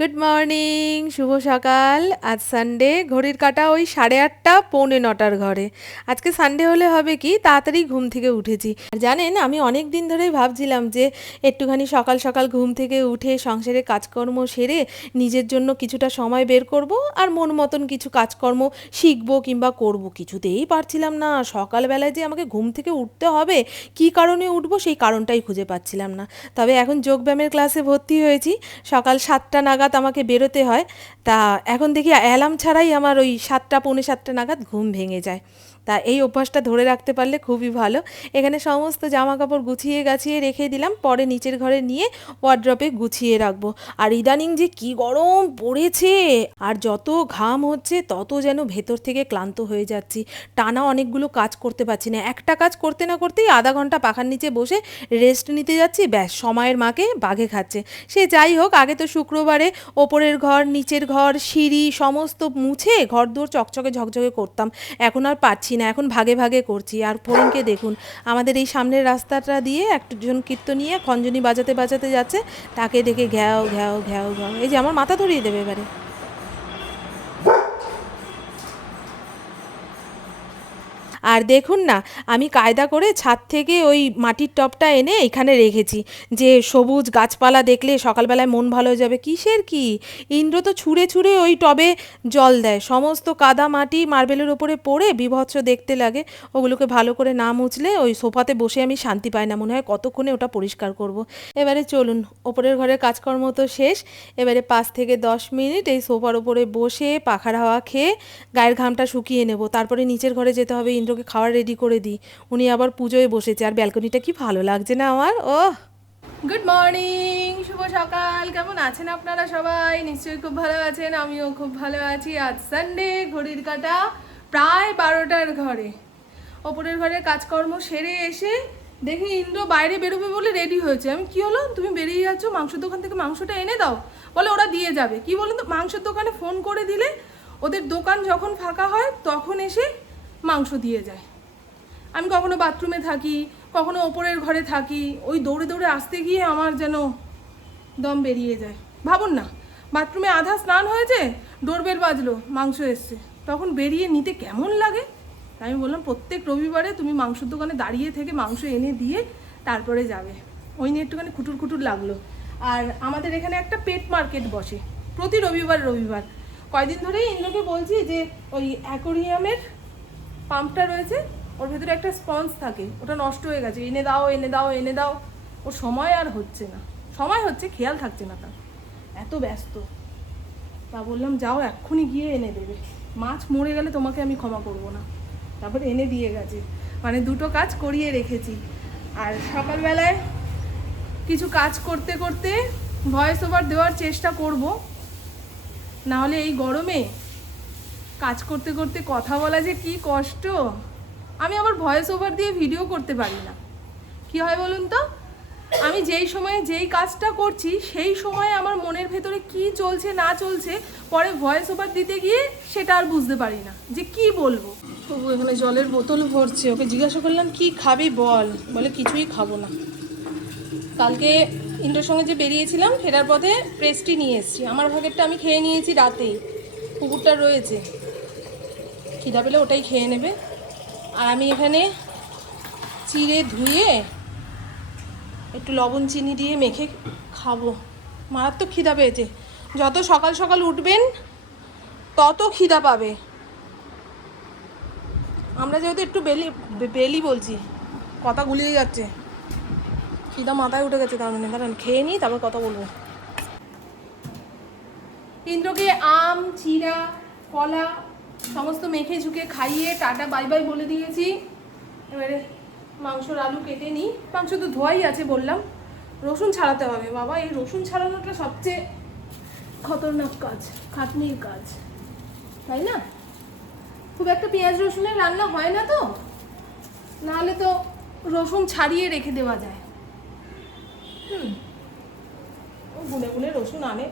Good morning, শুভ সকাল। আজ Sunday, ঘড়ির কাঁটা ওই 8:30 পৌনে 9টার ঘরে। আজকে সানডে হলে হবে কি তাড়াতাড়ি ঘুম থেকে উঠেছি। আর জানেন, আমি অনেক দিন ধরেই ভাবছিলাম যে একটুখানি সকাল সকাল ঘুম থেকে উঠে সংসারে কাজকর্ম সেরে নিজের জন্য কিছুটা সময় বের করব, আর মন মতন কিছু কাজকর্ম শিখবো কিংবা করব। কিছুতেই পারছিলাম না, সকালবেলায় যে আমাকে ঘুম থেকে উঠতে হবে, কী কারণে উঠবো সেই কারণটাই খুঁজে পাচ্ছিলাম না। তবে এখন যোগব্যায়ামের ক্লাসে ভর্তি হয়েছি, সকাল 7টা নাগাদ আমাকে বেরোতে হয়। তা এখন দেখি অ্যালার্ম ছাড়াই আমার ওই 7টা পৌনে 7টা নাগাদ ঘুম ভেঙে যায়। তা এই অভ্যাসটা ধরে রাখতে পারলে খুবই ভালো। এখানে সমস্ত জামা কাপড় গুছিয়ে গাছিয়ে রেখে দিলাম, পরে নিচের ঘরে নিয়ে ওয়ার্ড্রপে গুছিয়ে রাখবো। আর ইদানিং যে কি গরম পড়েছে, আর যত ঘাম হচ্ছে তত যেন ভেতর থেকে ক্লান্ত হয়ে যাচ্ছি। টানা অনেকগুলো কাজ করতে পারছি না, একটা কাজ করতে না করতেই আধা ঘন্টা পাখার নিচে বসে রেস্ট নিতে যাচ্ছি, ব্যাস সময়ের মাকে বাঘে খাচ্ছে। সে যাই হোক, আগে তো শুক্রবারে ওপরের ঘর নিচের ঘর সিঁড়ি সমস্ত মুছে ঘরদোর চকচকে ঝকঝকে করতাম। এখন আর পারছি না, এখন ভাগে ভাগে করছি। আর ফড়িংকে দেখুন, আমাদের এই সামনের রাস্তাটা দিয়ে একজন কীর্তনিয়া খঞ্জনি বাজাতে বাজাতে যাচ্ছে, তাকে দেখে ঘ্যাও ঘ্যাও ঘ্যাও ঘ্যাও, এই যে আমার মাথা ধরিয়ে দেবে এবারে। আর দেখুন না, আমি কায়দা করে ছাদ থেকে ওই মাটির টবটা এনে এখানে রেখেছি, যে সবুজ গাছপালা দেখলে সকালবেলায় মন ভালো হয়ে যাবে। কিসের কি, ইন্দ্র তো ছুঁড়ে ছুঁড়ে ওই টবে জল দেয়, সমস্ত কাদা মাটি মার্বেলের ওপরে পড়ে বিভৎস দেখতে লাগে। ওগুলোকে ভালো করে না মুছলে ওই সোফাতে বসে আমি শান্তি পাই না, মনে হয় কতক্ষণে ওটা পরিষ্কার করব। এবারে চলুন, ওপরের ঘরের কাজকর্ম তো শেষ, এবারে 5 থেকে 10 মিনিট এই সোফার ওপরে বসে পাখার হাওয়া খেয়ে গায়ের ঘামটা শুকিয়ে নেব। তারপরে নিচের ঘরে যেতে হবে, ইন্দ্রকে খাবার রেডি করে দিই। উনি আবার পুজোয় বসেছে, আর ব্যালকনিটা কি ভালো লাগছে না আমার। ওহ, গুড মর্নিং, শুভ সকাল। কেমন আছেন আপনারা সবাই? নিশ্চয়ই খুব ভালো আছেন, আমিও খুব ভালো আছি। আজ সানডে, ঘড়ির কাঁটা প্রায় 12টার ঘরে। ওপরের ঘরে কাজকর্ম সেরে এসে দেখি ইন্দ্র বাইরে বেরোবে বলে রেডি হয়েছে। আমি কি হলো, তুমি বেরিয়ে যাচ্ছ, মাংসের দোকান থেকে মাংসটা এনে দাও। বলে ওরা দিয়ে যাবে। কি বলুন তো, মাংসের দোকানে ফোন করে দিলে ওদের দোকান যখন ফাঁকা হয় তখন এসে মাংস দিয়ে যায়। আমি কখনো বাথরুমে থাকি, কখনো ওপরের ঘরে থাকি, ওই দৌড়ে দৌড়ে আসতে গিয়ে আমার যেন দম বেরিয়ে যায়। ভাবুন না, বাথরুমে আধা স্নান হয়েছে, ডোরবেল বাজলো, মাংস এসছে, তখন বেরিয়ে নিতে কেমন লাগে। তাই আমি বললাম প্রত্যেক রবিবারে তুমি মাংসের দোকানে দাঁড়িয়ে থেকে মাংস এনে দিয়ে তারপরে যাবে। ওই নিয়ে একটুখানি খুটুর খুটুর লাগলো। আর আমাদের এখানে একটা পেট মার্কেট বসে প্রতি রবিবার রবিবার। কয়দিন ধরেই ইন্দ্রকে বলছি যে ওই অ্যাকোরিয়ামের পাম্পটা রয়েছে, ওর ভেতরে একটা স্পঞ্জ থাকে, ওটা নষ্ট হয়ে গেছে, এনে দাও এনে দাও এনে দাও। ওর সময় আর হচ্ছে না, সময় হচ্ছে খেয়াল থাকছে না তার, এত ব্যস্ত। তা বললাম যাও এক্ষুনি গিয়ে এনে দেবে, মাছ মরে গেলে তোমাকে আমি ক্ষমা করব না। তারপরে এনে দিয়ে গেছে, মানে দুটো কাজ করিয়ে রেখেছি। আর সকালবেলায় কিছু কাজ করতে করতে ভয়েস ওভার দেওয়ার চেষ্টা করব, নাহলে এই গরমে কাজ করতে করতে কথা বলা যে কি কষ্ট। আমি আবার ভয়েস ওভার দিয়ে ভিডিও করতে পারি না। কি হয় বলুন তো, আমি যেই সময়ে যেই কাজটা করছি সেই সময়ে আমার মনের ভেতরে কি চলছে না চলছে, পরে ভয়েস ওভার দিতে গিয়ে সেটা আর বুঝতে পারি না যে কি বলবো। তবু এখানে জলের বোতল ভরছে, ওকে জিজ্ঞাসা করলাম কি খাবি বল, বলে কিছুই খাবো না। কালকে ইন্দ্রর সঙ্গে যে বেরিয়েছিলাম, ফেরার পথে পেস্ট্রি নিয়ে এসেছি, আমার ভাগেরটা আমি খেয়ে নিয়েছি রাতেই, কুকুরটা রয়েছে, খিদা পেলে ওটাই খেয়ে নেবে। আর আমি এখানে চিড়ে ধুয়ে একটু লবণ চিনি দিয়ে মেখে খাবো। মারাত্মক খিদা পেয়েছে, যত সকাল সকাল উঠবেন তত খিদা পাবে। আমরা যেহেতু একটু বেলি বলছি, কথা গুলিয়ে যাচ্ছে, খিদা মাথায় উঠে গেছে। তার মানে দাঁড়ান খেয়ে নিই, তারপর কথা বলবো। ইন্দ্রকে আম চিড়া কলা সমস্ত মেখে ঝুঁকে খাইয়ে টাটা বাই বাই বলে দিয়েছি। এবারে মাংসর আলু কেটে নিই, মাংস তো ধোয়াই আছে বললাম, রসুন ছাড়াতে হবে। বাবা, এই রসুন ছাড়ানোটা সবচেয়ে খতরনাক কাজ, খাটনির কাজ, তাই না? খুব একটা পেঁয়াজ রসুনের রান্না হয় না তো, নাহলে তো রসুন ছাড়িয়ে রেখে দেওয়া যায়। ও গুনে গুনে রসুন আনে।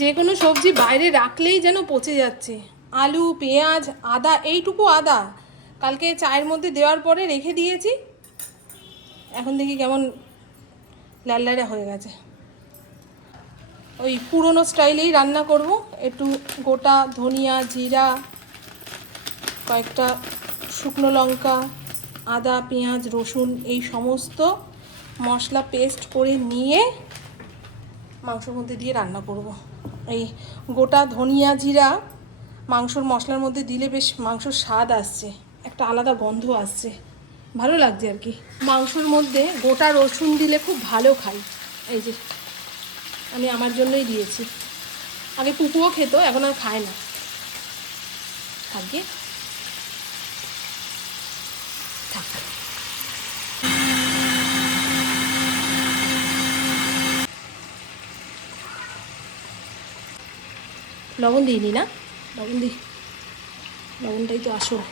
যে কোনো সবজি বাইরে রাখলেই যেন পচে যাচ্ছে। আলু পেঁয়াজ আদা, এইটুকু আদা কালকে চায়ের মধ্যে দেওয়ার পরে রেখে দিয়েছি, এখন দেখি কেমন লাল লাল হয়ে গেছে। ওই পুরনো স্টাইলেই রান্না করব। একটু গোটা ধনিয়া, জিরা, কয়েকটা শুকনো লঙ্কা, আদা, পেঁয়াজ, রসুন এই সমস্ত মশলা পেস্ট করে নিয়ে মাংসর মধ্যে দিয়ে রান্না করব। এই গোটা ধনিয়া, জিরা মাংসর মশলার মধ্যে দিলে বেশ মাংসর স্বাদ আসছে, একটা আলাদা গন্ধ আসছে, ভালো লাগছে আর কি। মাংসর মধ্যে গোটা রসুন দিলে খুব ভালো খাই। এই যে আমি আমার জন্যই দিয়েছি। আগে পুকুও খেত, এখন আর খায় না। থাকবে থাক। লবণ দিইনি না? লবণ দিই, লবণটাই তো আসল,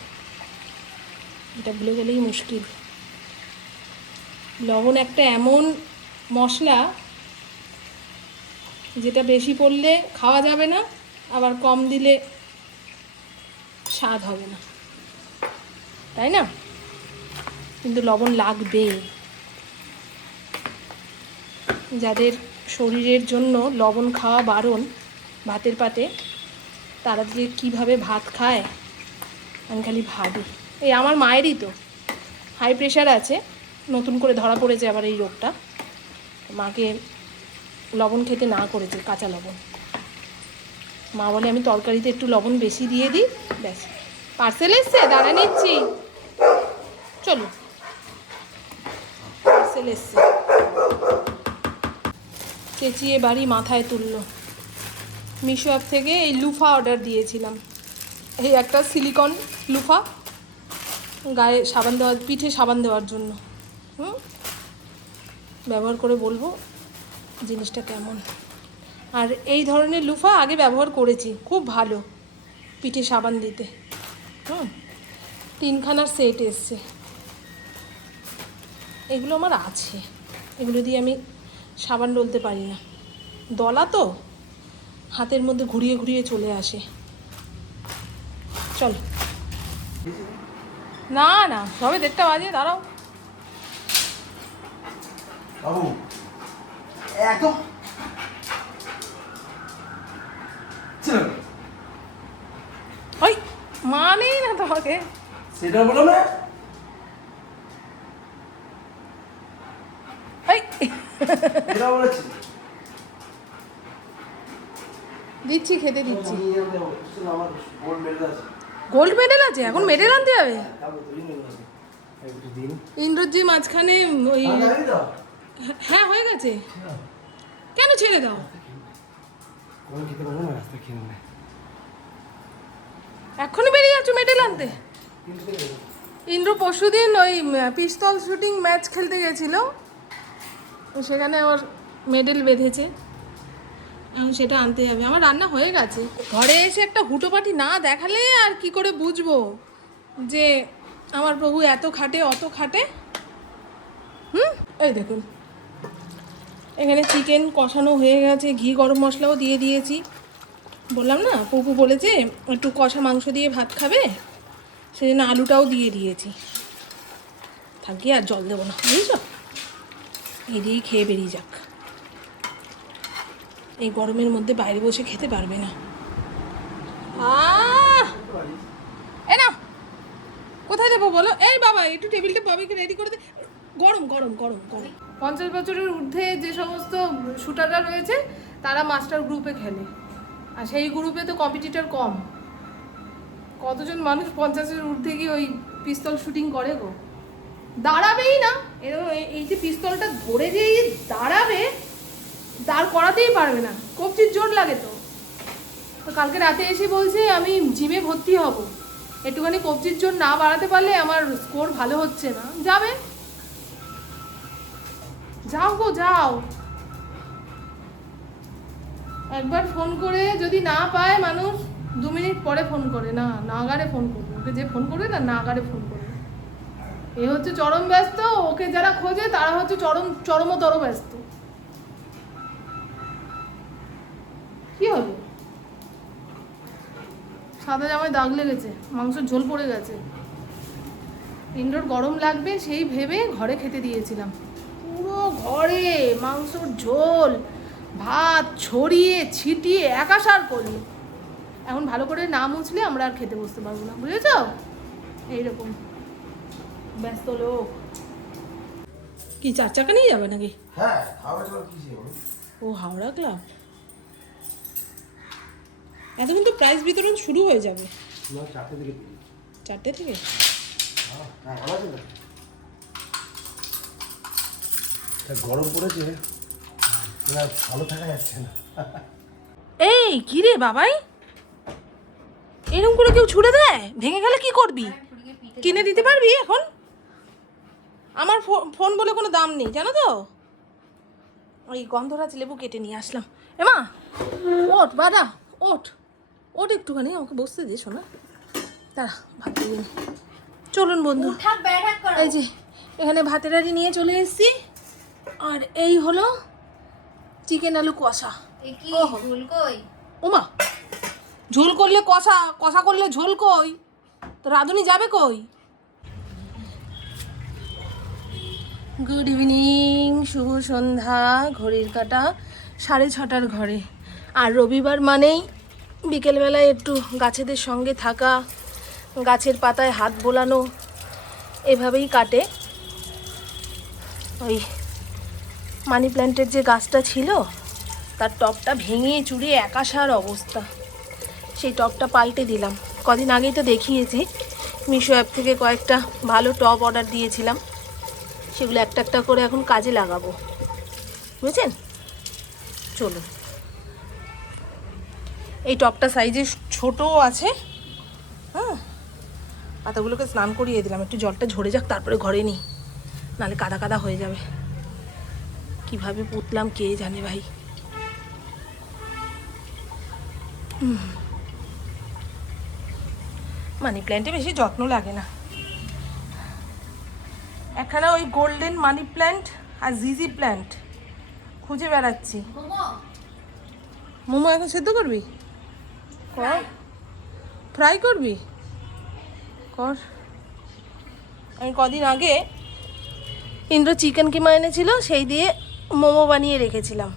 এটা ভুলে গেলেই মুশকিল। লবণ একটা এমন মশলা যেটা বেশি পড়লে খাওয়া যাবে না, আবার কম দিলে স্বাদ হবে না, তাই না? কিন্তু লবণ লাগবে। যাদের শরীরের জন্য লবণ খাওয়া বারণ ভাতের পাতে, তারা যে কীভাবে ভাত খায় আমি খালি ভাবি। এই আমার মায়েরই তো হাই প্রেশার আছে, নতুন করে ধরা পড়েছে আবার এই রোগটা। মাকে লবণ খেতে না করেছে, কাঁচা লবণ। মা বলে আমি তরকারিতে একটু লবণ বেশি দিয়ে দিই, ব্যাস। পার্সেল এসছে, দাঁড়া নিচ্ছি, চলো। পার্সেল এসছে, চেঁচিয়ে বাড়ি মাথায় তুললো। মিশো অ্যাপ থেকে এই লুফা অর্ডার দিয়েছিলাম, এই একটা সিলিকন লুফা, গায়ে সাবান দেওয়ার, পিঠে সাবান দেওয়ার জন্য। ব্যবহার করে বলবো জিনিসটা কেমন। আর এই ধরনের লুফা আগে ব্যবহার করেছি, খুব ভালো পিঠে সাবান দিতে। 3খানার সেট এসছে, এগুলো আমার আছে। এগুলো দিয়ে আমি সাবান ডলতে পারি না, দলা তো হাতের মধ্যে ঘুরিয়ে ঘুরিয়ে চলে আসে। চল না না, সবে 1:30 বাজে, দাঁড়াও। বাবু একদম ওই মানেই না তোমাকে, সেটা বলো না। এটা বলেছি, দিচ্ছি, খেতে দিচ্ছি। আমার গোল্ড মেডেল আছে। গোল্ড মেডেল আছে? এখন মেডেল আনতে হবে? দিন ইন্দ্রজি মাঝখানে ওই, হ্যাঁ হয়ে গেছে, কেন ছেড়ে দাও? খেতে পারবো না, রাস্তা খেয়ে নেবে। এখনই বেরিয়ে যাচ্ছ মেডেল আনতে? ইন্দ্র পরশুদিন ওই পিস্তল শুটিং ম্যাচ খেলতে গেছিল, সেখানে ওর মেডেল বেঁধেছে, এখন সেটা আনতে যাবে। আমার রান্না হয়ে গেছে। ঘরে এসে একটা হুটোপাটি না দেখালে আর কি করে বুঝবো যে আমার প্রভু এত খাটে, অত খাটে। এই দেখুন, এখানে চিকেন কষানো হয়ে গেছে, ঘি গরম মশলাও দিয়ে দিয়েছি। বললাম না, প্রভু বলেছে একটু কষা মাংস দিয়ে ভাত খাবে, সেই জন্য আলুটাও দিয়ে দিয়েছি। থাকি আর জল দেবো না, বুঝেছ? এই দিয়েই খেয়ে বেরিয়ে যাক। এই গরমের মধ্যে বাইরে বসে খেতে পারবে না। এ না, কোথায় যাবো বলো? এই বাবা, একটু টেবিলটা বাবাকে রেডি করে দে। গরম গরম গরম গরম। 50 বছরের ঊর্ধ্বে যে সমস্ত শুটাররা রয়েছে তারা মাস্টার গ্রুপে খেলে, আর সেই গ্রুপে তো কম্পিটিটর কম। কতজন মানুষ 50-এর ঊর্ধ্বে গিয়ে ওই পিস্তল শুটিং করে গো? দাঁড়াবেই না, এই যে পিস্তলটা ধরে যে দাঁড়াবে, দাঁড় করাতেই পারবে না, কবজির জোর লাগে। তো কালকে রাতে এসে বলছে আমি জিমে ভর্তি হব, একটুখানি কবজির জোর না বাড়াতে পারলে আমার স্কোর ভালো হচ্ছে না। যাবে, যাও গো যাও। একবার ফোন করে যদি না পায় মানুষ, 2 মিনিট পরে ফোন করে, না নাগারে ফোন করবে। ওকে যে ফোন করবে না, নাগারে ফোন করবে। এ হচ্ছে চরম ব্যস্ত, ওকে যারা খোঁজে তারা হচ্ছে চরমতর ব্যস্ত। কি হবে? সাদা জামায় দাগ লেগেছে, মাংসের ঝোল পড়ে গেছে। ইন্দ্রর গরম লাগবে সেই ভেবে ঘরে খেতে দিয়েছিলাম। পুরো ঘরে মাংসর ঝোল, ভাত ছড়িয়ে ছিটিয়ে একাসার করলো। এখন ভালো করে না মুছলে আমরা আর খেতে বসতে পারবো না, বুঝেছ? এইরকম ব্যস্ত লোক। কি 4 চাকা নিয়ে যাবে নাকি? হ্যাঁ, খাবার জন্য কি ছিল? ও হাওড়া ক্লাব। এতক্ষণ তো প্রাইজ বিতরণ শুরু হয়ে যাবে। না, 4টে থেকে 4টে থেকে? হ্যাঁ, ভালো আছে না? গরম পড়েছে, না ভালো থাকা যাচ্ছে না। এই কি রে বাবাই, এরকম করে কেউ ছুড়ে দেয়? ভেঙে গেলে কি করবি? কিনে দিতে পারবি এখন? আমার ফোন বলে কোনো দাম নেই, জানো তো। ওই গন্ধরাজ লেবু কেটে নিয়ে আসলাম। এমা ওঠ বাদা, ওঠ ওঠ একটুখানি, আমাকে বসতে দে শোনা। দাঁড়া ভাত দিয়ে নি। চলুন বন্ধু, এই যে এখানে ভাতের হাঁড়ি নিয়ে চলে এসেছি। আর এই হলো চিকেন আলু কষা। ওমা, ঝোল করলে কষা, কষা করলে ঝোল কই? তো রাঁধুনি যাবে কই? গুড ইভিনিং, শুভ সন্ধ্যা। ঘড়ির কাঁটা 6:30 ঘরে। আর রবিবার মানেই বিকেলবেলায় একটু গাছেদের সঙ্গে থাকা, গাছের পাতায় হাত বোলানো, এভাবেই কাটে। ওই মানি প্ল্যান্টের যে গাছটা ছিল তার টবটা ভেঙে চুরিয়ে একাসার অবস্থা। সেই টবটা পাল্টে দিলাম। কদিন আগেই তো দেখিয়েছি, মিশো অ্যাপ থেকে কয়েকটা ভালো টব অর্ডার দিয়েছিলাম। সেগুলো একটা একটা করে এখন কাজে লাগাবো, বুঝেছেন? চলুন। এই টবটা সাইজে ছোটও আছে। হ্যাঁ, পাতাগুলোকে স্নান করিয়ে দিলাম, একটু জলটা ঝরে যাক তারপরে ঘরে নিই, নাহলে কাদা কাদা হয়ে যাবে। কিভাবে পুতলাম কে জানে ভাই। মানি প্ল্যান্টে বেশি যত্ন লাগে না। এখানে ওই গোল্ডেন মানি প্ল্যান্ট আর জিজি প্ল্যান্ট খুঁজে বেড়াচ্ছি। মোমো এখন সেদ্ধ করবি? কর। ফ্রাই করবি? কর। আমি কদিন আগে ইন্দ্র চিকেন কিমা এনেছিল, সেই দিয়ে মোমো বানিয়ে রেখেছিলাম,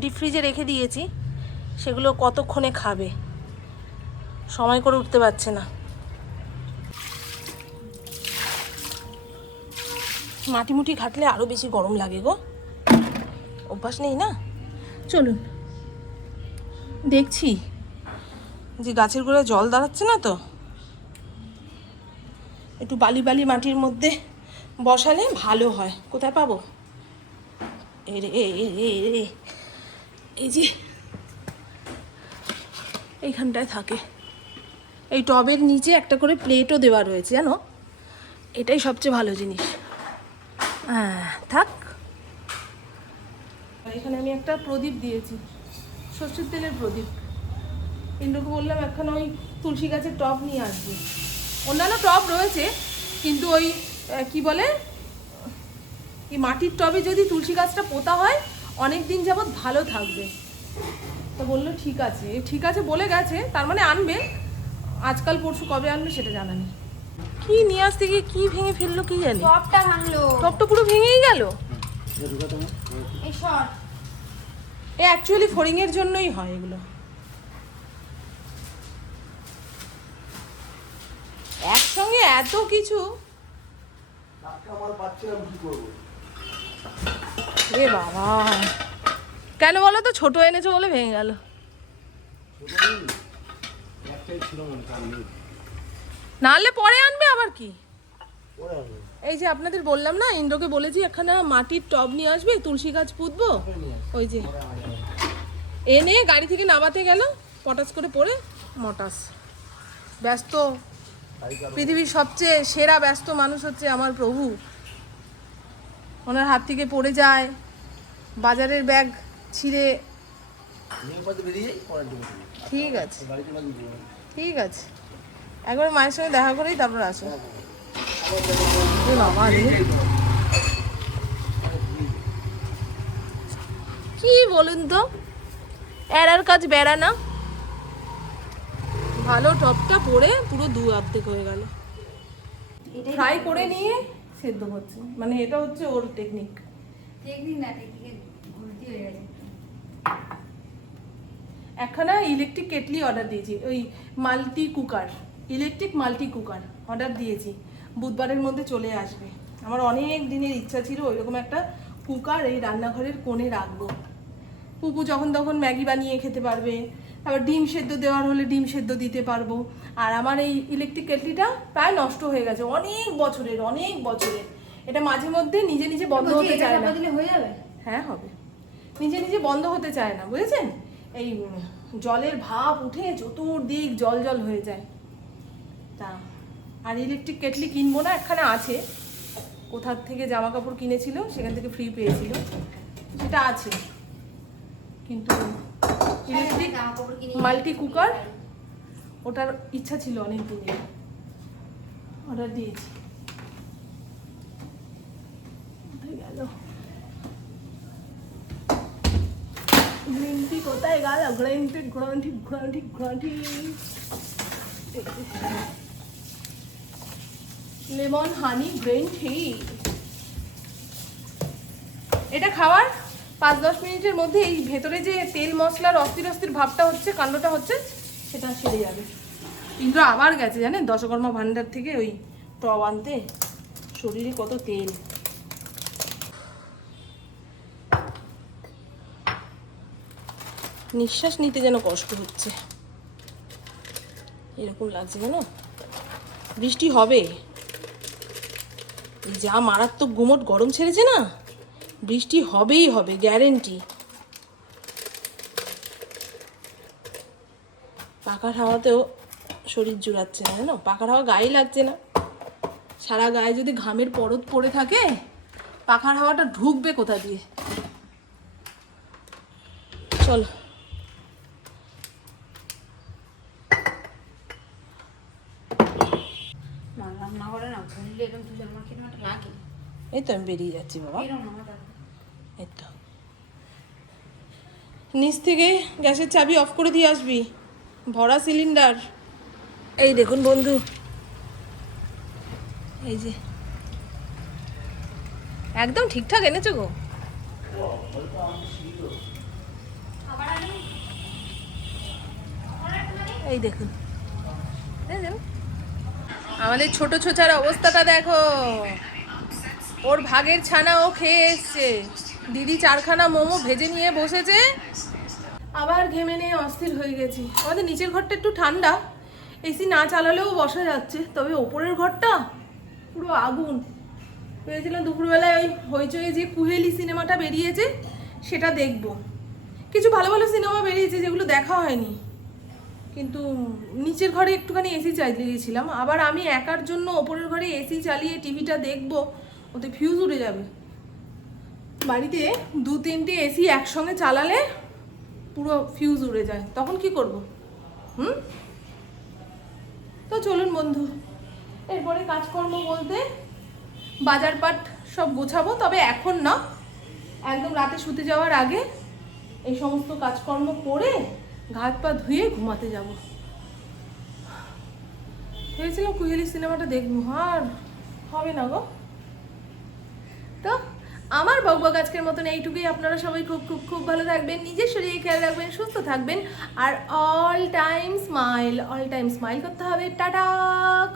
ডিপ ফ্রিজে রেখে দিয়েছি। সেগুলো কতক্ষণে খাবে, সময় করে উঠতে পারছে না। মাটি মুটি ঘাটলে আরও বেশি গরম লাগে গো, অভ্যাস নেই না। চলুন, দেখছি যে গাছের গোড়ায় জল দাঁড়াচ্ছে না তো, একটু বালি বালি মাটির মধ্যে বসালে ভালো হয়। কোথায় পাবো? এই যে এইখানটায় থাকে। এই টবের নিচে একটা করে প্লেটও দেওয়া রয়েছে, জানো? এটাই সবচেয়ে ভালো জিনিস। থাক। এখানে আমি একটা প্রদীপ দিয়েছি, সর্ষের তেলের প্রদীপ। ইন্দ্রকে বললাম একখানা ওই তুলসী গাছের টব নিয়ে আসবে। অন্যান্য টব রয়েছে, কিন্তু ওই কি বলে, এই মাটির টবে যদি তুলসী গাছটা পোতা হয় অনেক দিন যাবৎ ভালো থাকবে। তো বললো ঠিক আছে, ঠিক আছে বলে গেছে, তার মানে আনবে। আজকাল পরশু কবে আনবে সেটা জানা নেই। কি নিয়ে আসতে গিয়ে কি ভেঙে ফেললো কি জানি। টপটা ভাঙলো, টবটা পুরো ভেঙেই গেল। এই শর্ট এ অ্যাকচুয়ালি ফড়িংয়ের জন্যই হয় এগুলো। একসঙ্গে এত কিছু, এ বাবা, কেন বলো তো? ছোট এনেছো বলে ভেঙে গেল। নাহলে পরে আনবে আবার কি। এই যে আপনাদের বললাম না, ইন্দ্রকে বলেছি একখানা মাটির টব নিয়ে আসবে, তুলসী গাছ পুঁতবো। ওই যে এনে গাড়ি থেকে নামাতে গেল, পটাস করে পড়ে মটাস। ব্যস্ত, পৃথিবীর সবচেয়ে সেরা ব্যস্ত মানুষ হচ্ছে আমার প্রভু। ওনার হাত থেকে পড়ে যায়, বাজারের ব্যাগ ছিঁড়ে। ঠিক আছে, ঠিক আছে, একবার মায়ের সঙ্গে দেখা করেই তারপর আসো। এ বাবা রে, কি বলুন তো, এড়ার কাজ বেড়া না। ভালো টপটা পড়ে পুরো দু অর্ধেক হয়ে গেল। ফ্রাই করে নিয়ে সেদ্ধ হচ্ছে, মানে এটা হচ্ছে ওর টেকনিক। টেকনিক না, টেকনিকে ভর্তি হয়ে গেছে। একখানা ইলেকট্রিক কেটলি অর্ডার দিয়েছি, ওই multi cooker, electric multi cooker order দিয়েছি, বুধবারের মধ্যে চলে আসবে। আমার অনেক দিনের ইচ্ছা ছিল ওইরকম একটা কুকার এই রান্নাঘরের কোণে রাখবো। পুপু যখন তখন ম্যাগি বানিয়ে খেতে পারবে, আবার ডিম সেদ্ধ দেওয়ার হলে ডিম সেদ্ধ দিতে পারবো। আর আমার এই ইলেকট্রিক কেটলিটা প্রায় নষ্ট হয়ে গেছে, অনেক বছরের। এটা মাঝে মধ্যে নিজে নিজে বন্ধ হতে চায় না। হয়ে যাবে? হ্যাঁ হবে, নিজে নিজে বন্ধ হতে চায় না, বুঝেছেন? এই জলের ভাপ উঠে চতুর্দিক জল জল হয়ে যায়। তা আর ইলেকট্রিক কেটলি কিনবো না, একখানা আছে, কোথার থেকে জামা কাপড় কিনেছিল সেখান থেকে ফ্রি পেয়েছিল, সেটা আছে। কিন্তু ইলেকট্রিক মাল্টি কুকার ওটার ইচ্ছা ছিল অনেক দিনের, অর্ডার দিয়েছি। কোথায় গেল গ্রিন টি? কোথায় গেল গ্রিন টি? লেমন হানি গ্রিন টি। এটা খাওয়ার 5-10 মিনিটের মধ্যে এই ভেতরে যে তেল মশলার অস্থির অস্থির ভাবটা হচ্ছে, কাণ্ডটা হচ্ছে, সেটা সেরে যাবে। ইন্দ্র আবার গেছে জানেন দশকর্মা ভান্ডার থেকে ওই টব আনতে, শরীরে কত তেল। নিঃশ্বাস নিতে যেন কষ্ট হচ্ছে, এরকম লাগছে কেন? বৃষ্টি হবে, যা মারাত্মক গুমোট গরম ছেড়েছে না, বৃষ্টি হবেই হবে, গ্যারেন্টি। পাখার হাওয়াতেও শরীর জুড়াচ্ছে না জানো, পাখার হাওয়া গায়ে লাগছে না। সারা গায়ে যদি ঘামের পরত পড়ে থাকে, পাখার হাওয়াটা ঢুকবে কোথা দিয়ে? চলো রান্না করে না ভুললে এরকম দুজন আমার কিরকম একটা লাগে। এই তো আমি বেরিয়ে যাচ্ছি বাবা, এরকম আমার লাগে। এই তো। নিচ থেকে গ্যাসের চাবি অফ করে দিয়ে আসবি, ভরা সিলিন্ডার। এই দেখুন বন্ধু, এই যে একদম ঠিকঠাক এনেছো গো। এই দেখুন, দেখেন আমাদের ছোট ছোচার অবস্থাটা দেখো, ওর ভাগের ছানা ও খেয়ে এসছে। দিদি 4খানা মোমো ভেজে নিয়ে বসেছে, আবার ঘেমে নিয়ে অস্থির হয়ে গেছি। আমাদের নিচের ঘরটা একটু ঠান্ডা, এসি না চালালেও বসা যাচ্ছে, তবে ওপরের ঘরটা পুরো আগুন। ভেবেছিলাম দুপুরবেলায় ওই হইচই যে কুহেলি সিনেমাটা বেরিয়েছে সেটা দেখব। কিছু ভালো ভালো সিনেমা বেরিয়েছে যেগুলো দেখা হয়নি, কিন্তু নিচের ঘরে একটুখানি এসি চালিয়েছিলাম। আবার আমি একার জন্য ওপরের ঘরে এসি চালিয়ে টিভিটা দেখবো, ওতে ফিউজ উড়ে যাবে। বাড়িতে 2-3টে এসি একসঙ্গে চালালে পুরো ফিউজ উড়ে যায়, তখন কি করব? তো চলুন বন্ধু, এরপরে কাজকর্ম বলতে বাজারপাট সব গোছাবো, তবে এখন না, একদম রাতে শুতে যাওয়ার আগে এই সমস্ত কাজকর্ম করে হাত পা ধুয়ে ঘুমাতে যাব। ভেবেছিলাম কুহেলি সিনেমাটা দেখবো, আর হবে না গো। তো আমার বকবক আজকের মতন এইটুকুই। আপনারা সবাই খুব খুব খুব ভালো থাকবেন, নিজের শরীরে খেয়াল রাখবেন, সুস্থ থাকবেন, আর অল টাইম স্মাইল করতে হবে। টাটা,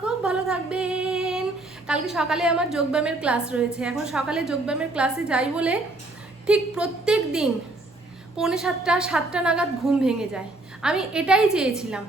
খুব ভালো থাকবেন। কালকে সকালে আমার যোগব্যায়ামের ক্লাস রয়েছে, এখন সকালে যোগব্যায়ামের ক্লাসে যাই বলে ঠিক প্রত্যেক দিন 6:45-7টা নাগাদ ঘুম ভেঙে যায়। আমি এটাই চেয়েছিলাম,